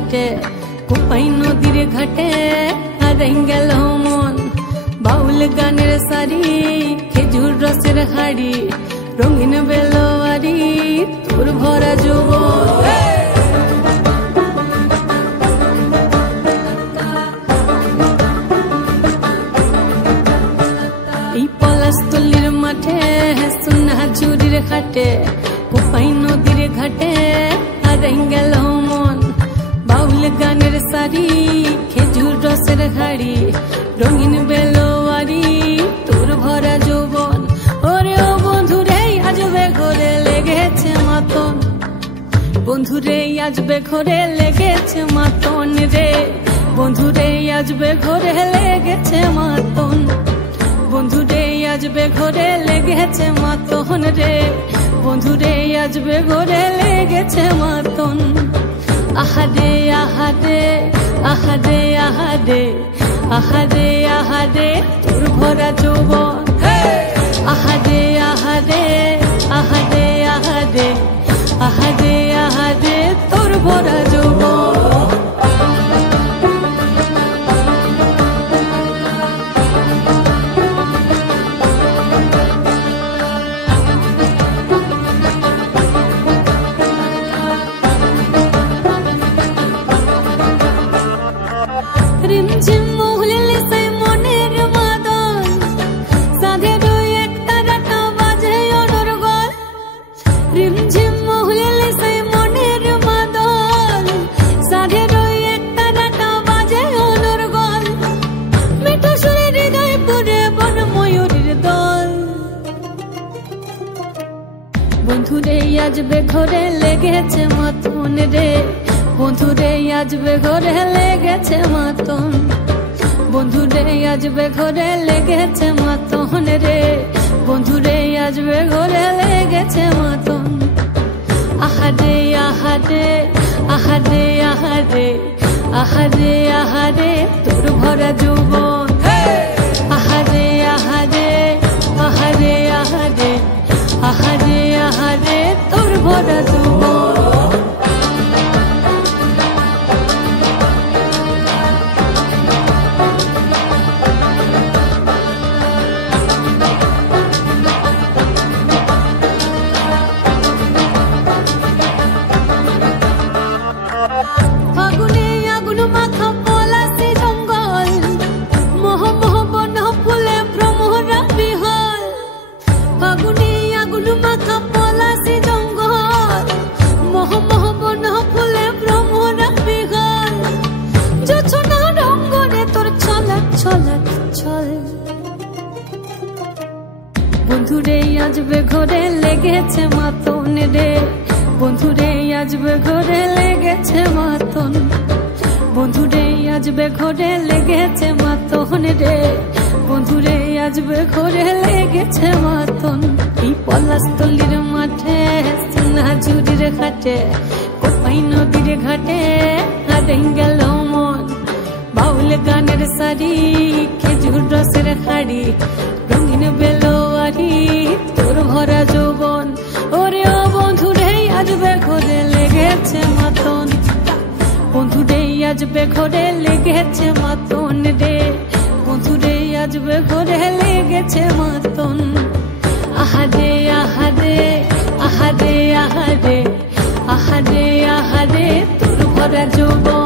কাটে কোপাই নদীর ঘাটে হারাই গেল মন বাউল গানের সারি খেজুর রসের হাড়ি রঙিন বেলোয়ারি তোর ভরা যৌবন এই পলাশতলির মাঠে সোনা ঝুরির ঘাটে কোপাই নদীর ঘাটে হারাই গেল মন বাউল গানের সারি খেজুর রসের হাড়ি রঙিন বেলোয়ারি তোর ভরা যৌবন ওরে ও বন্ধুরে আজবে ঘরে লেগেছে মাতন বন্ধুরে আজবে ঘরে লেগেছে মাতন রে বন্ধুরে আজবে ঘরে লেগেছে মাতন বন্ধুরে আজবে ঘরে লেগেছে মাতন রে বন্ধুরে আজবে ঘরে লেগেছে মাতন আহারে আহারে আহারে আহারে আহারে আহারে তোর ভরা যৌবন আহারে আহারে আহারে আহারে আহারে আহারে তোর ভরা যৌবন রিমঝিম মহুলিল সে মনের মাদন সাধের এক তারাটা বাজে অনর্গল রিমঝিম মহুলিল সে মনের মাদন সাধের এক তারাটা বাজে অনর্গল মিঠো সুরে হৃদয় পুরে বন ময়ূরীর দল বন্ধুরে আজবে ঘরে লেগেছে মাতন রে বন্ধুরে আজবে ঘরে লেগেছে মাতন বন্ধুরে আজবে ঘরে লেগেছে মাতন রে বন্ধুরে আজবে ঘরে লেগেছে মাতন আহারে আহারে আহারে আহারে আহারে আহারে তোর ভরা যৌবন আহারে আহারে আহারে আহারে আহারে আহারে তোর ভরা যৌবন বন্ধুরে আজবে ঘরে লেগেছে মাতন রে বন্ধুরে আজবে ঘরে লেগেছে মাতন বন্ধুরে আজবে ঘরে লেগেছে মাতন রে বন্ধুরে আজবে ঘরে লেগেছে মাতন এই পলাশতলির মাঠে সোনা ঝুরির ঘাটে কোপাই নদীর ঘাটে হারাই গেল মন বাউল গানের সারি খেজুর রসের হাড়ি রঙিন বেলোয়ারি তোর ভরা যৌবন ওরে ও বন্ধুরে আজবে ঘরে লেগেছে মাতন বন্ধুরে আজবে ঘরে লেগেছে মাতন রে বন্ধুরে আজবে ঘরে লেগেছে মাতন আহারে আহারে আহারে আহারে আহারে আহারে তোর ভরা যৌবন